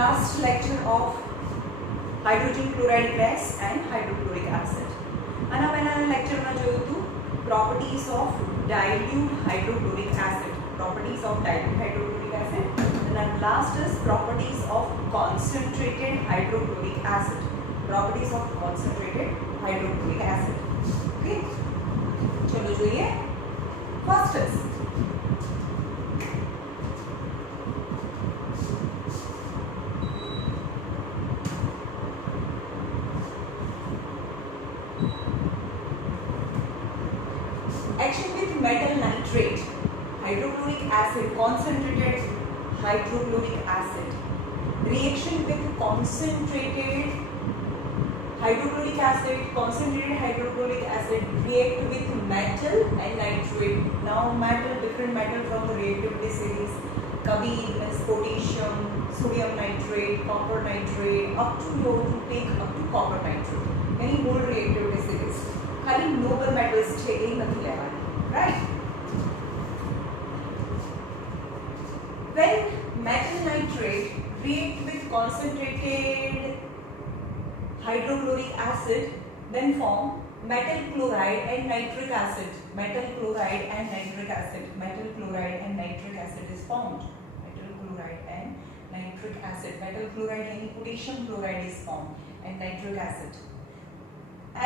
last lecture of hydrogen chloride gas and hydrochloric acid. આના પહેલાના લેક્ચરમાં જોયું હતું properties of dilute hydrochloric acid. Properties of dilute hydrochloric acid. And then last is properties of concentrated hydrochloric acid. Properties of concentrated hydrochloric acid. Okay. चलो જોઈએ. First is action with metal nitrate, hydrochloric acid, concentrated hydrochloric acid. Reaction with concentrated hydrochloric acid, concentrated hydrochloric acid react with metal and nitrate. Now metal, different metal from the reactivity series. Kabhi means potassium, sodium nitrate, copper nitrate, up to you to take up to copper nitrate. Any whole reactivity series. खाली noble metals છે એ નથી લેવાના, right? When metal nitrate react with concentrated hydrochloric acid, then form metal chloride and nitric acid. Metal chloride and nitric acid. Metal chloride and nitric acid is formed. Metal chloride and nitric acid. Metal chloride and potassium chloride is formed, and nitric acid.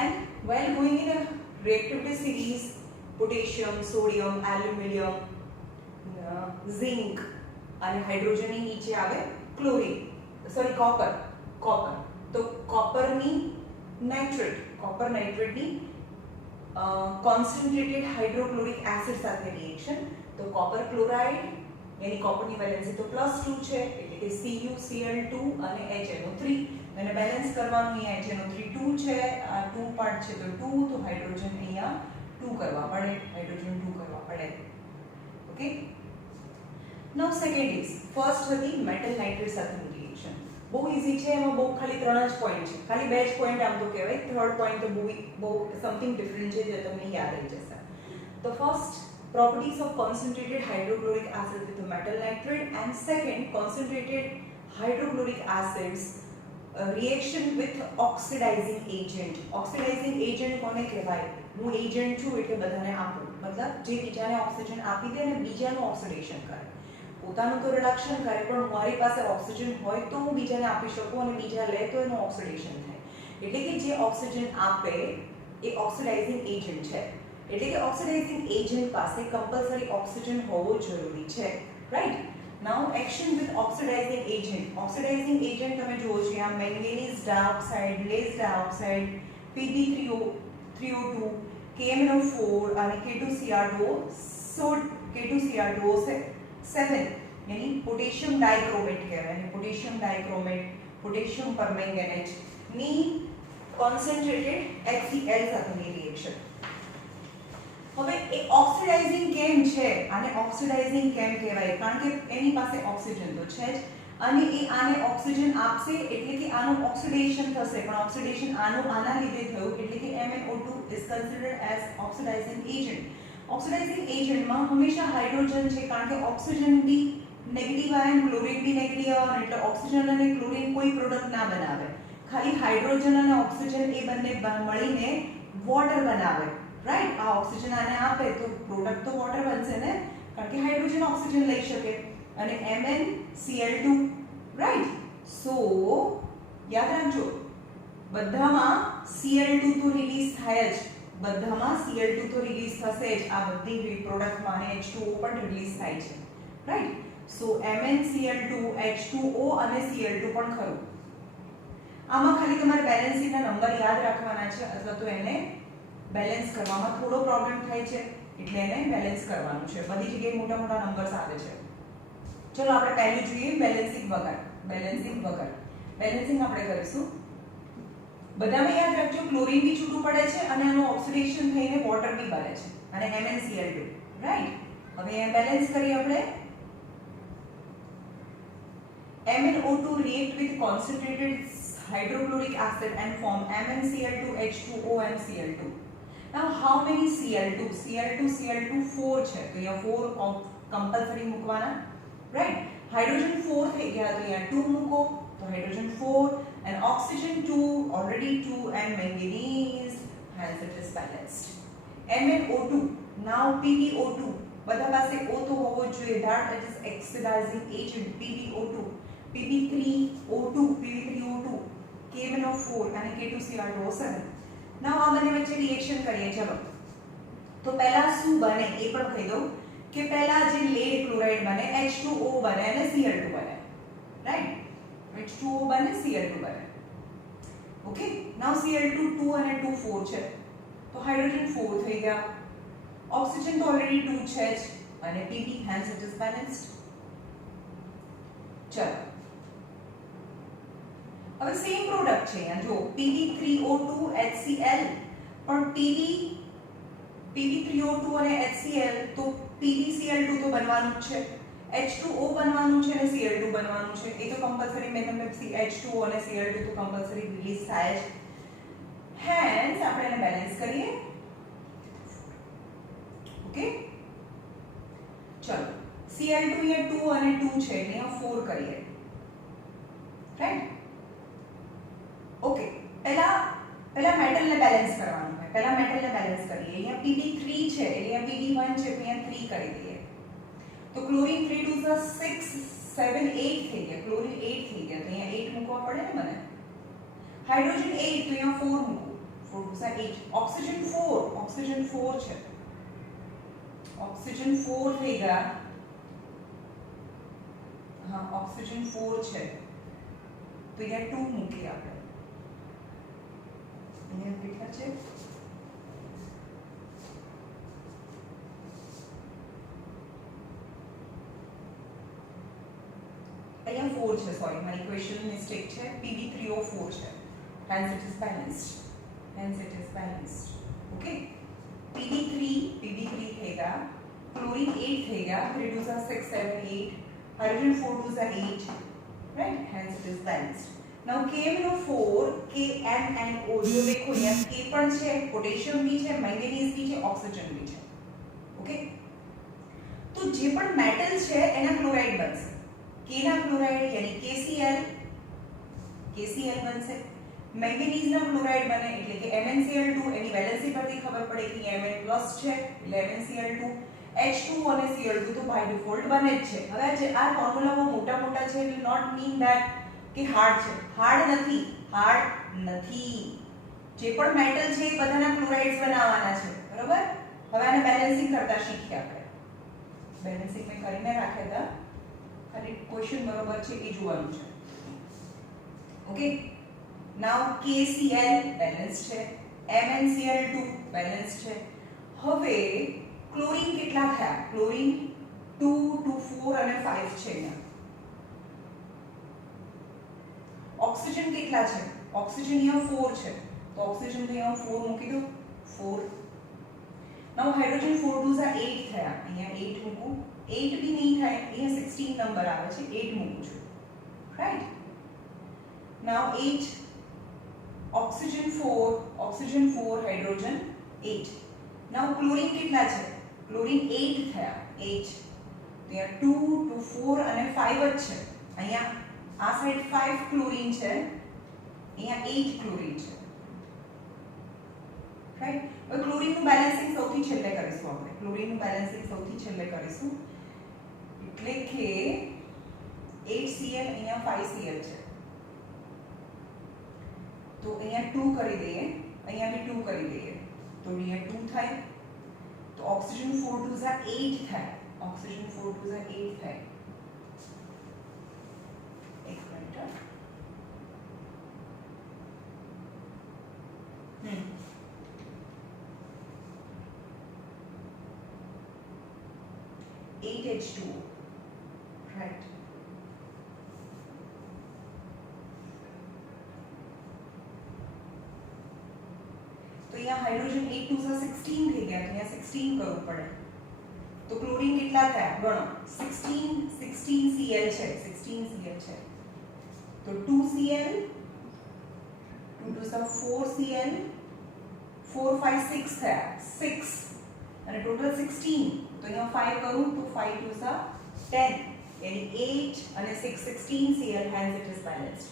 And while going in a reactivity series, potassium, sodium, aluminium, zinc and hydrogen ની નીચે આવે chlorine, sorry copper. તો copper ની nitrate, copper nitrate ની concentrated hydrochloric acid સાથે reaction. તો copper chloride એની copper ની valency તો +2 છે એટલે કે CuCl2 અને HNO3 मैंने बैलेंस करवानो है HNO3 2 છે આ 2 પાર્ટ છે તો 2 તો હાઇડ્રોજન અહીંયા 2 કરવા પડે હાઇડ્રોજન 2 કરવા પડે ઓકે નાउ સેકન્ડ ઇઝ ફર્સ્ટ હતી મેટલ નાઇટ્રેટ સાથેની રિએક્શન બહુ ઈઝી છે એમાં બહુ ખાલી ત્રણ જ પોઈન્ટ છે ખાલી બે જ પોઈન્ટ આમ તો કહેવાય થર્ડ પોઈન્ટ તો બહુ સમથિંગ ડિફરન્ટ છે જે તમને યાદ રહી જશે તો first properties of concentrated hydrochloric acid with metal nitrate and second concentrated hydrochloric acids reaction with oxidizing agent. Oxidizing agent કોને કહેવાય હું એજન્ટ છું એટલે બધાને આપું મતલબ જે બીજાને ઓક્સિજન આપી દે અને બીજાનું ઓક્સિડેશન કરે પોતાનું તો રિડક્શન કરે પણ મારી પાસે ઓક્સિજન હોય તો હું બીજાને આપી શકું અને બીજા લે તો એનું ઓક્સિડેશન થાય એટલે કે જે ઓક્સિજન આપે એ ઓક્સિડાઇઝિંગ એજન્ટ છે એટલે કે ઓક્સિડાઇઝિંગ એજન્ટ પાસે કમ્પલસરી ઓક્સિજન હોવો જરૂરી છે right Now action with oxidizing agent. Oxidizing agent તમે જુઓ છો આ manganese dioxide, lead dioxide, Pb3O2, KMnO4 અને K2Cr2O7 यानी पोटेशियम डाइक्रोमेट કહેવાય અને પોટેશિયમ ડાઇક્રોમેટ પોટેશિયમ પરમેંગેનેટ ની કોન્સન્ટ્રેટેડ HCl સાથેની રિએક્શન હવે એ ઓક્સિડાઇઝિંગ કેમ છે આને ઓક્સિડાઇઝિંગ કેમ કહેવાય કારણ કે એની પાસે ઓક્સિજન તો છે જ અને એ આને ઓક્સિજન આપશે એટલે કે આનું ઓક્સિડેશન થશે પણ ઓક્સિડેશન આના લીધે થયું એટલે કે MnO2 is considered as oxidizing agent oxidising એજન્ટમાં હંમેશા હાઇડ્રોજન છે કારણ કે ઓક્સિજન બી નેગેટિવ આયન ક્લોરીન બી નેગેટિવ આયન એટલે ઓક્સિજન અને ક્લોરીન કોઈ પ્રોડક્ટ ના બનાવે ખાલી હાઇડ્રોજન અને ઓક્સિજન એ બંને મળીને વોટર બનાવે राइट आ ऑक्सीजन आने आपे तो प्रोडक्ट तो वॉटर बनसे ने कारण के हाइड्रोजन ऑक्सीजन લઈ શકે અને MnCl2 રાइट सो યાદ રાખજો બધામાં Cl2 તો રિલીઝ થાય જ બધામાં Cl2 તો રિલીઝ થશે જ આ બધી પ્રોડક્ટમાં અને H2O પણ રિલીઝ થાય છે રાइट सो MnCl2 H2O અને Cl2 પણ ખરું આમાં ખાલી તમારે બેલેન્સિંગના નંબર યાદ રાખવાના છે અથવા તો એને બેલેન્સ કરવામાં થોડો પ્રોબ્લેમ થાય છે એટલે એને બેલેન્સ કરવાનું છે બધી જગ્યાએ મોટા મોટા નંબર્સ આવે છે ચલો આપણે પહેલું જોઈએ બેલેન્સિંગ વગર બેલેન્સિંગ આપણે કરીશું બધામાં યાદ રાખજો ક્લોરીન બી છૂટું પડે છે અને આનું ઓક્સિડેશન થઈને વોટર બી બને છે અને MnCl2 રાઈટ હવે એ બેલેન્સ કરીએ આપણે MnO2 react with concentrated hydrochloric acid and form MnCl2 H2O and Cl2. Now how many Cl2? Cl2 4 છે તો અહીંયા 4 કમ્પલસરી મૂકવાના રાઈટ હાઇડ્રોજન 4 થઈ ગયા તો અહીંયા 2 મૂકો तो hydrogen 4 and oxygen 2, already 2 and manganese, hence it is balanced. MnO2, now PbO2, બધા પાસે O તો હોવો જોઈએ, that is oxidizing agent PbO2, Pb3O2, Pb3O2, KMnO4 અને K2Cr2O7. now આ બંને વચ્ચે રિએક્શન કરીએ. ચલો તો પહેલા શું બને એ પણ કહી દઉં કે પહેલા જે લેડ ક્લોરાઇડ બને H2O બને અને Cl2 બને, રાઈટ? H2O બને Cl2 બને. ઓકે, નાઉ Cl2 2 અને 2 4 છે તો હાઇડ્રોજન 4 થઈ ગયા. ઓક્સિજન તો ઓલરેડી 2 છે જ અને Pb, hence it is balanced. ચલો હવે સેમ પ્રોડક્ટ છે અહીંયા જો Pb3O2 HCl, પણ Pb3O2 અને HCl તો PbCl2 તો બનવાનું જ છે, H2O બનવાનું છે અને Cl2 બનવાનું છે. એ તો કમ્પલસરી મેં તમને H2O અને Cl2 તો કમ્પલસરી રિલીઝ થાય જ. હેન્સ આપણે એને બેલેન્સ કરીએ. ઓકે, ચલો Cl2 અહીંયા 2 અને 2 છે એટલે અહીંયા 4 કરીએ, રાઈટ? ઓકે, પહેલા મેટલને બેલેન્સ કરવાનું છે. પહેલા મેટલને બેલેન્સ કરીએ. અહીંયા Pb3 છે એટલે અહીંયા Pb1 છે તો અહીંયા 3 કરી દઈએ. તો ક્લોરીન 3 2 6 7 8 થઈ ગયા. ક્લોરીન 8 થઈ ગયા તો અહીંયા 8 મૂકવા પડે ને મને. હાઇડ્રોજન 8 તો અહીંયા 4 મૂકું. 4 2 8. ઓક્સિજન 4 છે. ઓક્સિજન 4 થઈ ગયા. હા, ઓક્સિજન 4 છે તો અહીંયા 2 મૂકીએ આપણે. અહીંયા કેટલા છે? અહીંયા 4 છે, સોરી મારી ઇક્વેશન મિસ્ટેક છે. Pb3O4 છે, hence it is balanced. Okay, Pb3 થઈ ગયા, ક્લોરીન 8 થઈ ગયા, 3 2 6 7 8, hydrogen 4 2 8, right? hence it is balanced. now KMnO4 KMnO જો देखो यहाँ K પણ છે, પોટેશિયમ भी છે, મેંગેનીઝ भी છે, ઓક્સિજન भी છે. ઓકે, તો જે પણ મેટલ છે એના ક્લોરાઇડ બનશે. K ના ક્લોરાઇડ યાની KCl બનશે. મેંગેનીઝ ના ક્લોરાઇડ બને એટલે કે MnCl2. એની વેલેન્સી પરથી ખબર પડે કે Mn+ છે એટલે MnCl2. H2O અને Cl2 તો બાય ડિફોલ્ટ બને જ છે. હવે આ ફોર્મ્યુલામાં મોટા છે will not mean that કે હાર્ડ છે. હાર્ડ નથી. જે પણ મેટલ છે એ બધાના ક્લોરાઇડ્સ બનાવવાના છે, બરોબર? હવે આને બેલેન્સિંગ કરતા શીખીએ આપણે. બેલેન્સિંગ મેં કરીને રાખ્યા હતા, ખાલી ક્વેશ્ચન બરોબર છે એ જોવાનું છે. ઓકે, નાઉ KCl બેલેન્સ છે, MnCl2 બેલેન્સ છે. હવે ક્લોરીન કેટલા થયા? ક્લોરીન 2 2 4 અને 5 છે અહીંયા. ઓક્સિજન કેટલા છે? ઓક્સિજન અહીંયા 4 છે તો ઓક્સિજન તો અહીંયા 4 મૂકી દો. 4. નાઉ હાઇડ્રોજન 4 2 8 થયા, અહીંયા 8 મૂકું. 8 भी नहीं થાય, અહીંયા 16 નંબર આવે છે, 8 મૂકું છું, રાઈટ? નાઉ 8 ઓક્સિજન 4 હાઇડ્રોજન 8. નાઉ ક્લોરીન કેટલા છે? ક્લોરીન 8 થયા, 8. તો અહીંયા 2 2 4 અને 5 જ છે. અહીંયા આ સાઈડ 5 ક્લોરીન છે, અહીંયા 8 ક્લોરીન છે, રાઈટ? હવે ક્લોરીનનું બેલેન્સિંગ સૌથી છેલ્લે કરીશું આપણે. ક્લોરીનનું બેલેન્સિંગ સૌથી છેલ્લે કરીશું એટલે કે 8Cl અહીંયા 5Cl છે તો અહીંયા 2 કરી દઈએ, અહીંયા भी 2 કરી દઈએ તો અહીંયા 2 થાય. તો ઓક્સિજન 4 2 8 થાય. ઓક્સિજન 4 2 8 થાય. એક મિનિટ. 8H2O, right? तो यहाँ हाइड्रोजन 8 2 16 થઈ ગયા તો यहाँ 16 કરવું પડે. તો ક્લોરીન કેટલા થયા ગણો. 16Cl છે, 16Cl છે તો 2Cl 2 2 4Cl 4 5 6 થયા, 6 અને ટોટલ 16 તો અહીંયા 5 કરું તો 5 2 10. यानी 8 અને 6 16Cl hence it is balanced.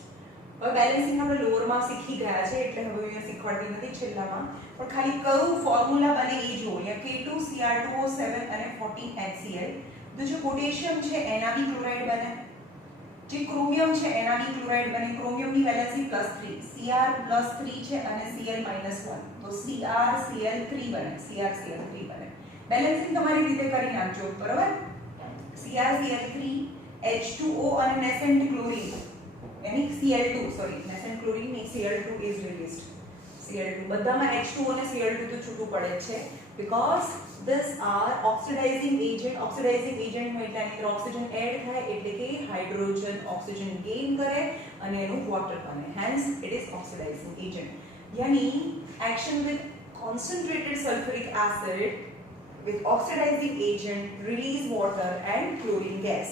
હવે બેલેન્સિંગ આપણે લોઅરમાં શીખી ગયા છે એટલે હવે અહીંયા શીખવાડતી નથી છેલ્લામાં, પણ ખાલી કયું ફોર્મ્યુલા બને એ જો. અહીંયા K2Cr2O7 અને 14HCl. તો જે પોટેશિયમ છે એના બી ક્લોરાઇડ બને, જે ક્રોમિયમ છે એના બી ક્લોરાઇડ બને. ક્રોમિયમની વેલેન્સી +3, Cr+3 છે અને Cl -1, તો CrCl3 બને, CrCl3 બને. બેલેન્સિંગ તમારી રીતે કરી નાખજો, બરાબર. CrCl3 H2O અને nascent chlorine यानी Cl2, सॉरी nascent chlorine नहीं, Cl2 is released. Cl2 બધામાં H2O અને Cl2 તો છૂટું પડે જ છે because these are oxidizing agent. oxidizing agent હોય એટલે એની અંદર ઓક્સિજન એડ થાય એટલે કે હાઇડ્રોજન ઓક્સિજન ગેઇન કરે અને એનું વોટર બને, hence it is oxidizing agent. यानी action with concentrated sulfuric acid with oxidizing agent release water and chlorine gas.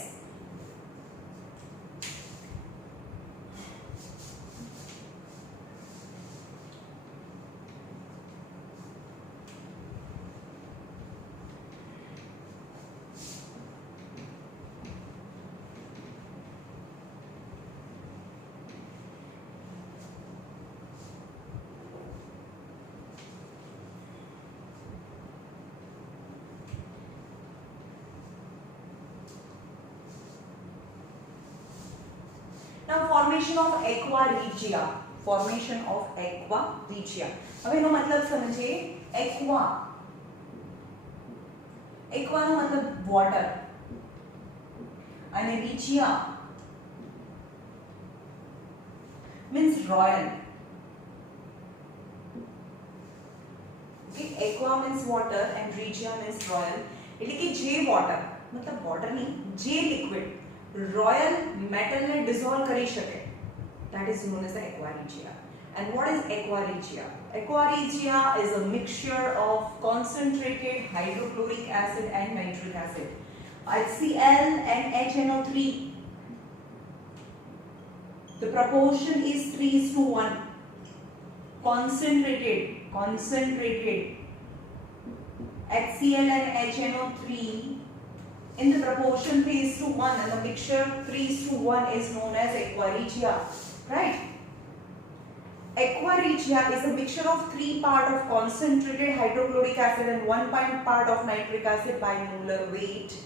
Now formation of aqua regia. Formation of aqua regia. હવે એનો મતલબ સમજીએ. aqua નો મતલબ વોટર અને regia means royal. Okay, aqua means water and regia means royal. એટલે કે જે water મતલબ વોટર ની જે લિક્વિડ royal metal ने dissolve करी शके, that is known as the aqua regia. And what is aqua regia? Aqua regia is a mixture of concentrated hydrochloric acid and nitric acid, HCl and HNO3. The proportion is 3:1. Concentrated HCl and HNO3 in the proportion 3:1 and the mixture 3:1 is known as aqua regia, right? Aqua regia is a mixture of 3 part of concentrated hydrochloric acid and 1 part of nitric acid by molar weight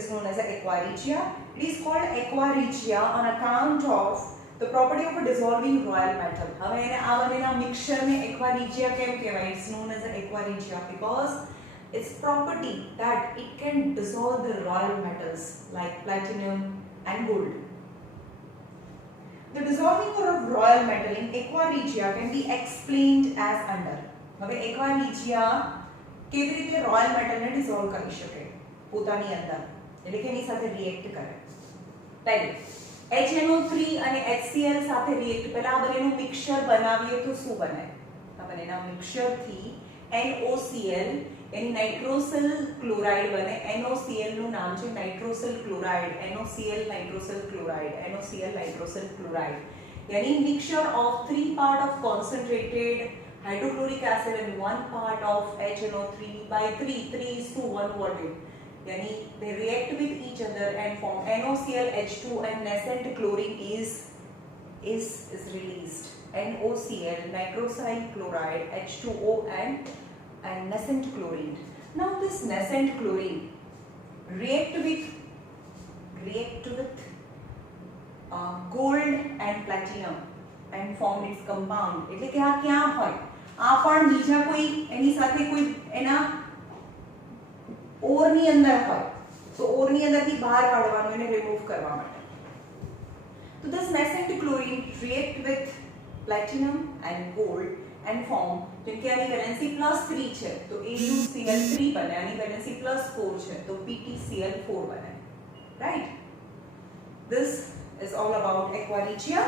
is known as aqua regia. It is called aqua regia on account of the property of a dissolving royal metal. હવે એને આ બંનેના mixture ને aqua regia કેમ કહેવાય? It's known as aqua regia because its property that it can dissolve the royal metals like platinum and gold. The dissolving of royal metal in aqua regia can be explained as under. હવે aqua regia કેવી રીતે royal metal ને dissolve કરી શકે પોતાની અંદર, એટલે કે એની સાથે રિએક્ટ કરે. પહેલું HNO3 અને HCl સાથે રિએક્ટ, પહેલા આ બંનેનું મિક્સચર બનાવીએ તો શું બને? આ બંનેના મિક્સચરથી NOCl यानी नाइट्रोसिल क्लोराइड बने. NOCl નું નામ છે nitrosyl chloride. NOCl nitrosyl chloride, NOCl nitrosyl chloride. यानी mixture of 3 part of concentrated hydrochloric acid and 1 part of HNO3 by 3:1 volume. यानी they react with each other and form NOCl H2 and nascent chlorine is released. NOCl nitrosyl chloride H2O and nascent chlorine. Now this nascent chlorine react with gold and platinum and form its compound. એટલે કે આ ક્યાં હોય? આ પણ બીજા કોઈ એની સાથે કોઈ એના ઓર ની અંદર હોય, તો ઓર ની અંદરથી બહાર કાઢવાનું, એને રિમૂવ કરવા માટે. તો this nascent chlorine react with platinum and gold and form, જેમ કે આની વેલેન્સી +3 છે તો A2Cl3 બને, આની વેલેન્સી +4 છે તો PtCl4 બને, right? This is all about aqua regia.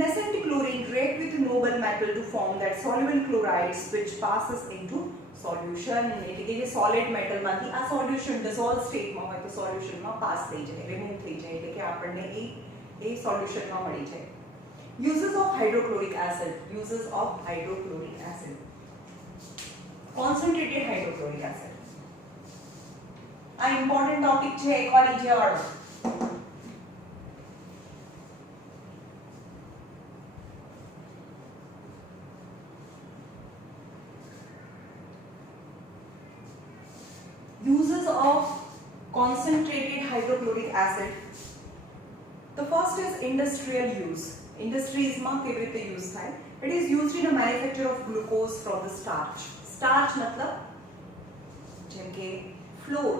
Nascent chlorine react with noble metal to form that soluble chlorides which passes into solution. એટલે કે જે સોલિડ મેટલ માંથી આ સોલ્યુશન ડિસોલ્વ સ્ટેટમાં હોય તો સોલ્યુશનમાં પાસ થઈ જાય, રિમૂવ થઈ જાય, એટલે કે આપણને એ સોલ્યુશનમાં મળી જાય. Uses of hydrochloric acid. Concentrated hydrochloric acid. આ ઇમ્પોર્ટન્ટ ટોપિક છે, એકવાર નીચે વાળો. Uses of concentrated hydrochloric acid. The first is industrial use. Industries માં કેવી રીતે યુઝ થાય? It is used in the manufacture of glucose from the starch. Starch मतलब જેમ કે flour.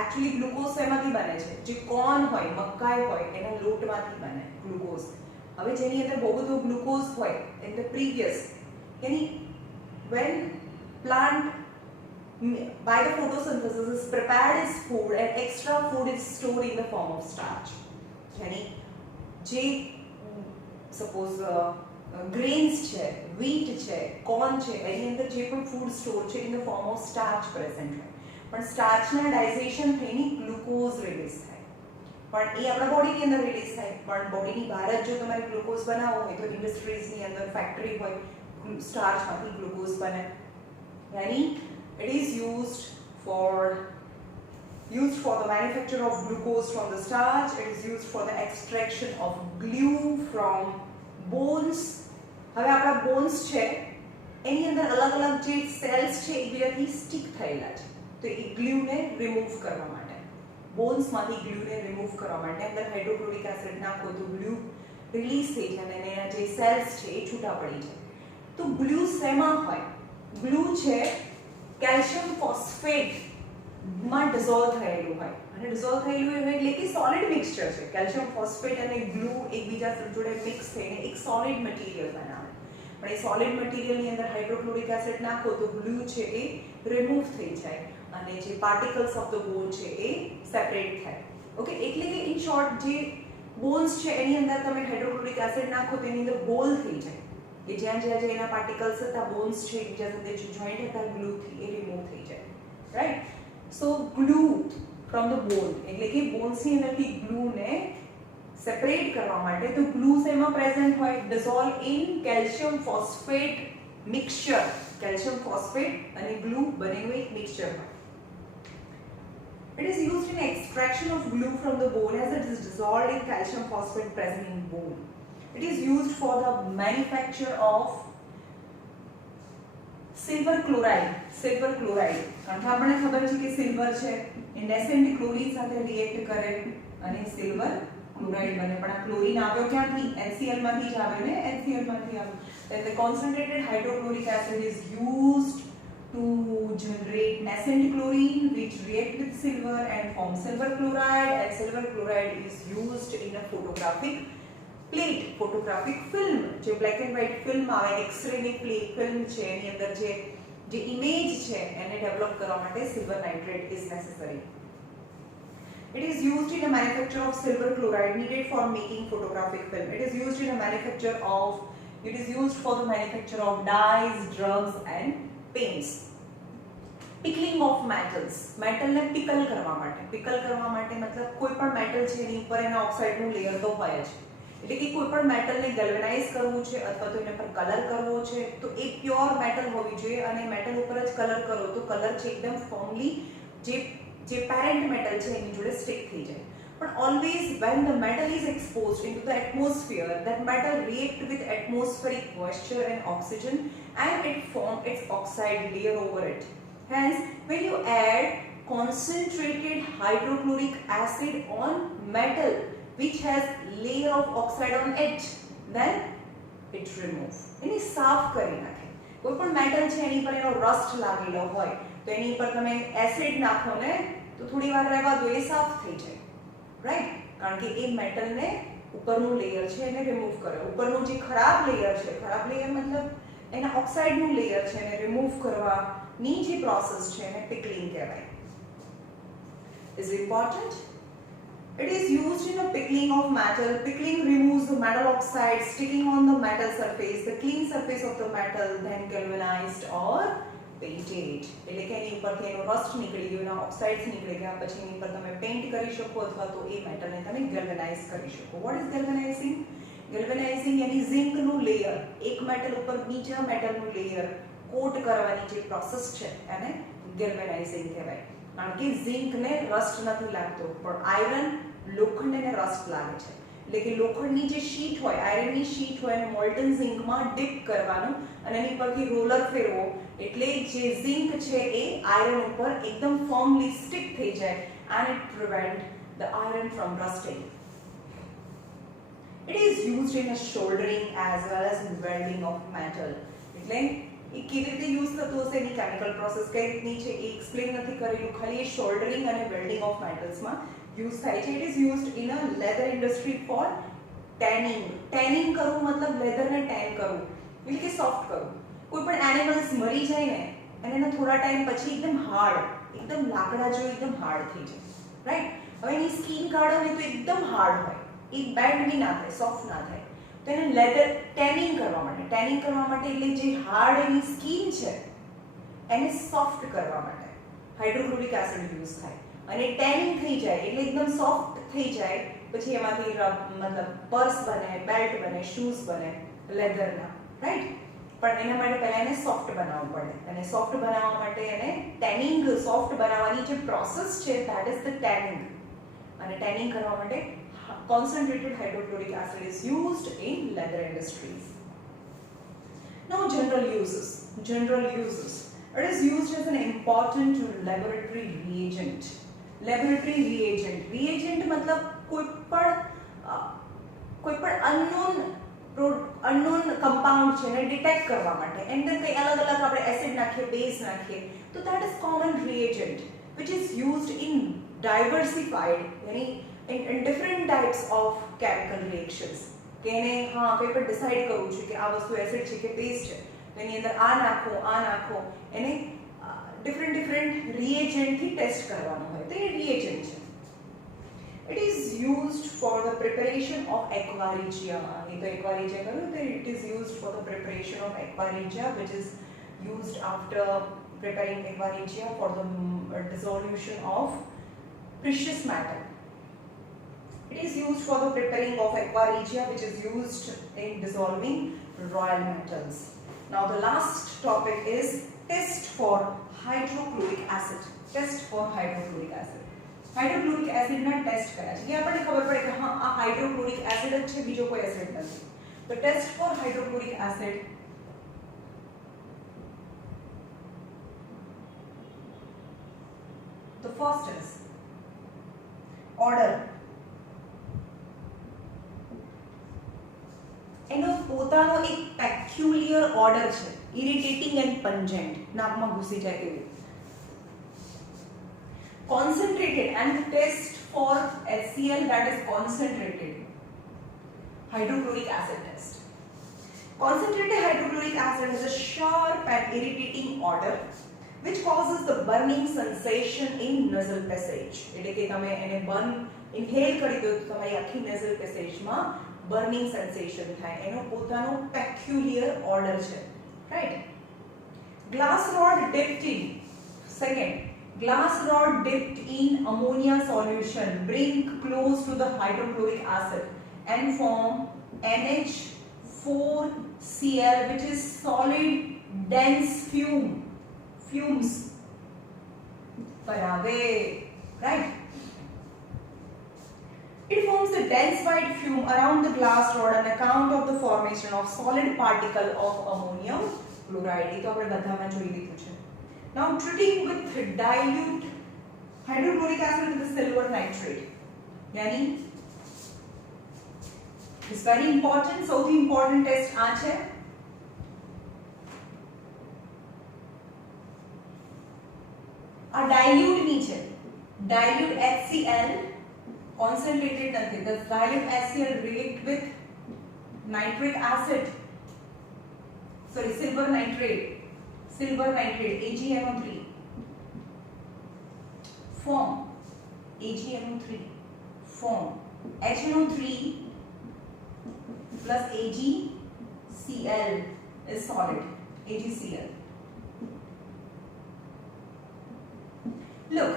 Actually glucose એમાંથી બને છે, જે corn હોય, મકાઈ હોય, એના લોટમાંથી બને glucose. હવે જેની અંદર બહુ બધું glucose હોય in the previous, yani when plant by the photosynthesis is prepared as food and extra food is stored in the form of starch. यानी जे सपोज grains છે, wheat છે, corn છે, એની અંદર જે પણ food store છે in the form of starch present હોય, પણ starch ના digestion થઈને glucose release થાય, પણ એ આપણા બોડીની અંદર રિલીઝ થાય, પણ બોડીની બહાર જ જો તમારે ગ્લુકોઝ બનાવવો હોય તો ઇન્ડસ્ટ્રીઝની અંદર ફેક્ટરી હોય, સ્ટાર્ચમાંથી ગ્લુકોઝ બને. यानी it is used for the manufacture of glucose from the starch. It is used for the extraction of glue from bones. હવે આપણા બોન્સ છે એની અંદર અલગ અલગ જે સેલ્સ છે એકબીજાથી સ્ટિક થયેલા છે, તો એ ગ્લુને રિમૂવ કરવા માટે, બોન્સમાંથી ગ્લુને રિમૂવ કરવા માટે અંદર હાઇડ્રોક્લોરિક એસિડ નાખો તો ગ્લુ રિલીઝ થઈ જાય અને એના જે સેલ્સ છે એ છૂટા પડી જાય. તો ગ્લુ શેમાં હોય? ગ્લુ છે કેલ્શિયમ ફોસ્ફેટ માં ડિઝોલ્વ થયેલું હોય, અને ડિઝોલ્વ થયેલું હોય એટલે કે સોલિડ મિક્સચર છે. કેલ્શિયમ ફોસ્ફેટ અને ગ્લુ એકબીજા જોડે મિક્સ થઈને એક સોલિડ મટીરિયલ બનાવે, પણ એ સોલિડ મટીરિયલની અંદર હાઇડ્રોક્લોરિક એસિડ નાખો તો ગ્લુ છે એ રિમૂવ થઈ જાય અને જે પાર્ટિકલ્સ ઓફ ધ બોન છે એ સેપરેટ થાય. ઓકે, એટલે કે ઇન શોર્ટ જે બોન્સ છે એની અંદર તમે હાઇડ્રોક્લોરિક એસિડ નાખો તો એની અંદર હોલ થઈ જાય, કે જ્યાં જ્યાં જે એના પાર્ટિકલ્સ હતા, બોન્સ છે એકબીજા સાથે જે જોઈન્ટ હતા ગ્લુથી, એ રિમૂવ થઈ જાય. Right? So glue from the bone એટલે કે બોન્સની અંદરથી ગ્લુને સેપરેટ કરવા માટે તો ગ્લુ શેમાં પ્રેઝન્ટ હોય? Dissolve in calcium phosphate mixture. Calcium phosphate અને ગ્લુ બનેલું એક મિક્સચર હોય. It is used in extraction of glue from the bone as it is dissolved in calcium phosphate present in bone. It is used for the manufacture of silver chloride. Silver chloride, કારણ કે આપણને ખબર છે કે silver છે એ નેસેન્ટ chlorine સાથે react કરે અને સિલ્વર ક્લોરાઇડ બને, પણ આ ક્લોરીન આવ્યો ક્યાંથી? HCl માંથી જ આવ્યો ને, HCl માંથી આવ્યો. Then the concentrated hydrochloric acid is used to generate nascent chlorine which react with silver and form silver chloride, and silver chloride is used in a photographic plate, photographic film. જે black and white film આવે, x-ray ની film છે એની અંદર જે image છે એને develop કરવા માટે silver nitrate is necessary. It is used in the manufacture of silver chloride needed for making photographic film. It is used in the manufacture of dyes, drugs and paints. Pickling of metals. Metal ને pickle કરવા માટે મતલબ કોઈ પણ metal છે એની ઉપર એના ઓક્સાઇડનું layer તો હોય જ, એટલે કે કોઈ પણ મેટલને ગેલ્વેનાઇઝ કરવું છે અથવા તો એના પર કલર કરવો છે તો એ પ્યોર મેટલ હોવી જોઈએ, અને મેટલ ઉપર જ કલર કરો તો કલર છે એકદમ ફર્મલી જે પેરેન્ટ મેટલ છે એની જોડે સ્ટિક થઈ જાય. But always when the metal is exposed into the atmosphere, that metal react with atmospheric moisture and oxygen and it form its oxide layer over it. Hence, when you add concentrated hydrochloric acid on metal which has layer of oxide on it, then it remove. એની સાફ કરી નાખે. કોઈ પણ metal છે એની પર એનો rust લાગેલો હોય તો એની પર તમે એસિડ નાખો ને તો થોડી વાર રહેવા દો, એ સાફ થઈ જાય. રાઈટ? કારણ કે એ મેટલને ઉપરનું લેયર છે એને રિમૂવ કરે. ઉપરનું જે ખરાબ લેયર છે, ખરાબ લેયર મતલબ એના ઓક્સાઇડનું લેયર છે એને રિમૂવ કરવાની જે પ્રોસેસ છે એને પિકલિંગ કહેવાય. Is important? It is used in the pickling of metal. Pickling removes the metal oxide sticking on the metal surface, the clean surface of the metal, then galvanized or painted. એટલે કે એની ઉપરથી એનો rust નીકળી ગયો, એના ઓક્સાઇડ્સ નીકળી ગયા, પછી એની પર તમે પેઇન્ટ કરી શકો અથવા તો એ મેટલને તમે ગેલ્વેનાઇઝ કરી શકો. What is galvanising? ગેલ્વેનાઇઝિંગ એની ઝિંકનું લેયર, એક મેટલ ઉપર બીજા મેટલનું લેયર કોટ કરવાની જે પ્રોસેસ છે એને ગેલ્વેનાઇઝિંગ કહેવાય. કારણ કે ઝિંકને રસ્ટ નથી લાગતો, પણ આયરન લોખંડને રસ્ટ લાગે છે. એટલે કે લોખંડની જે શીટ હોય, આયરનની શીટ હોય એને મોલ્ટન ઝિંકમાં ડીપ કરવાનું અને એની પરથી રોલર ફેરવો એટલે જે ઝિંક છે એ આયરન ઉપર એકદમ ફર્મલી સ્ટિક થઈ જાય and it prevent the iron from rusting. It is used in a soldering as well as in welding of metal. એટલે એ કેવી રીતે યુઝ થતું હશે, એની કેમિકલ પ્રોસેસ કઈ રીતની છે એ એક્સપ્લેન નથી કરેલું, ખાલી એ સોલ્ડરિંગ અને વેલ્ડિંગ ઓફ મેટલ્સમાં યુઝ થાય છે. It is used in a leather industry for tanning. Tanning કરવું મતલબ લેધરને ટેન કરવું એટલે કે સોફ્ટ કરવું. કોઈ પણ એનિમલ્સ મરી જાય ને અને એના થોડા ટાઈમ પછી એકદમ હાર્ડ, એકદમ લાકડા જેવું એકદમ હાર્ડ થઈ જાય, રાઈટ. હવે એની સ્કિન કાઢો ને તો એકદમ હાર્ડ હોય, એ બેન્ડ બી ના થાય, સોફ્ટ ના થાય. તો એને લેધર ટેનિંગ કરવા માટે એટલે જે હાર્ડ એની સ્કિન છે એને સોફ્ટ કરવા માટે હાઇડ્રોક્લોરિક એસિડ યુઝ થાય. અને ટેનિંગ થઈ જાય એટલે એકદમ સોફ્ટ થઈ જાય પછી એમાંથી મતલબ પર્સ બને, બેલ્ટ બને, શૂઝ બને લેધરના, રાઈટ. પણ એના માટે પહેલા એને સોફ્ટ બનાવવું પડે અને સોફ્ટ બનાવવા માટે એને ટેનિંગ, સોફ્ટ બનાવવાની જે પ્રોસેસ છે ધેટ ઇઝ ધ ટેનિંગ. અને ટેનિંગ કરવા માટે concentrated hydrochloric acid is used in leather industries. Now general uses. It is used as an important laboratory reagent. Reagent मतलब कोई પણ unknown compound છે ને ડિટેક્ટ કરવા માટે અંદર કઈ અલગ અલગ આપણે એસિડ નાખીએ, બેઝ નાખીએ તો that is common reagent which is used in diversified यानी in different types of chemical reactions. કે એને હા કોઈ પણ ડિસાઈડ કરવું છે કે આ વસ્તુ એસિડ છે કે બેઝ છે તો એની અંદર આ નાખો એને ડિફરન્ટ રિએજન્ટ થી ટેસ્ટ કરવાનું હોય તો એ રિએજન્ટ છે. It is used for the preparation of aqua regia. એ તો aqua regia કહ્યું તો it is used for the preparation of aqua regia which is used after preparing aqua regia for the dissolution of precious metal. It is used for the preparing of aqua regia which is used in dissolving royal metals. Now the last topic is test for hydrochloric acid. Hydrochloric એસિડના test કર્યા છે. એ આપણને ખબર પડે કે હા આ hydrochloric acid જ છે, બીજો કોઈ એસિડ નથી. તો test for hydrochloric acid the first is order. એનો પોતાનો એક પેક્યુલિયર ઓર્ડર છે, ઇરિટેટિંગ એન્ડ પંજન્ટ, નાકમાં ઘૂસી જાય તેવું. Concentrated and the test for HCl that is concentrated hydrochloric acid test. Concentrated hydrochloric acid has a sharp and irritating odor which causes the burning sensation in nasal passage. એટલે કે તમે એને burn inhale કરી દો તો તમારી આખી nasal passage માં burning sensation થાય. એનો પોતાનો peculiar odor છે, right? Glass rod dipped in ammonia solution bring close to the hydrochloric acid and form NH4Cl which is solid dense fumes Parave, right? It forms a dense white fume around the glass rod on account of the formation of solid particle of ammonium chloride. એ તો આપણે બધામાં જોઈ લીધું છે. Now treating with dilute hydrochloric acid with the silver nitrate. यानी it's very important. સૌથી important test આ છે. આ dilute ની છે. Dilute HCl concentrated નથી. The dilute HCl react with nitric acid. Sorry, silver nitrate, AgNO3 form AgNO3 form HNO3 plus AgCl is solid, AgCl. Look,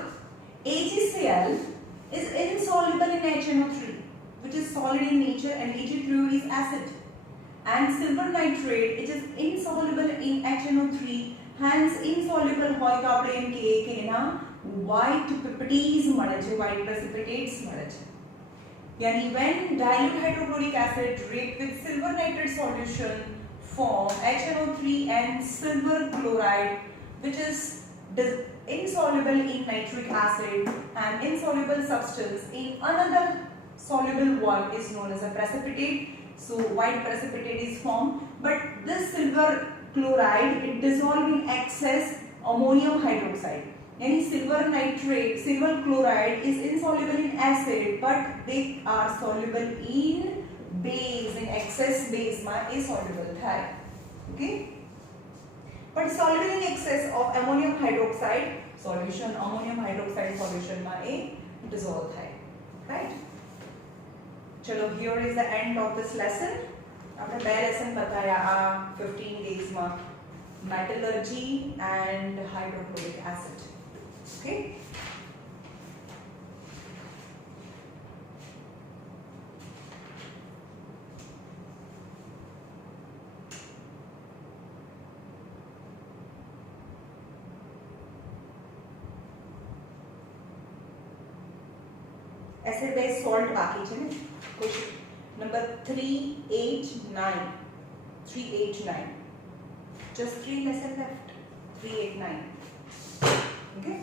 AgCl is insoluble in HNO3 which is solid in nature and Ag3 is acid. And silver nitrate it is insoluble in HNO3 hence insoluble હોય તો આપણે એમ કહીએ કે એના white pippides મળે છે, white precipitates મળે છે. यानी when dilute hydrochloric acid react with silver nitrate solution form HNO3 and silver chloride, which is insoluble in nitric acid and insoluble substance in another soluble one is known as a precipitate. So white precipitate is formed, but this silver chloride it dissolve in excess ammonium hydroxide. Yani silver nitrate, silver chloride is insoluble in acid, but they are soluble in base, in excess base ma is soluble thai. Okay, but soluble in excess of ammonium hydroxide solution, ammonium hydroxide solution ma a dissolve thai, right? चलो here is the end of this lesson. आपने બે lesson बताया आ 15 days में metallurgy and hydrochloric acid. Okay. acid base salt बाकी છે ને. Question number 389. 389. Just 3 lesson left. 389. Okay.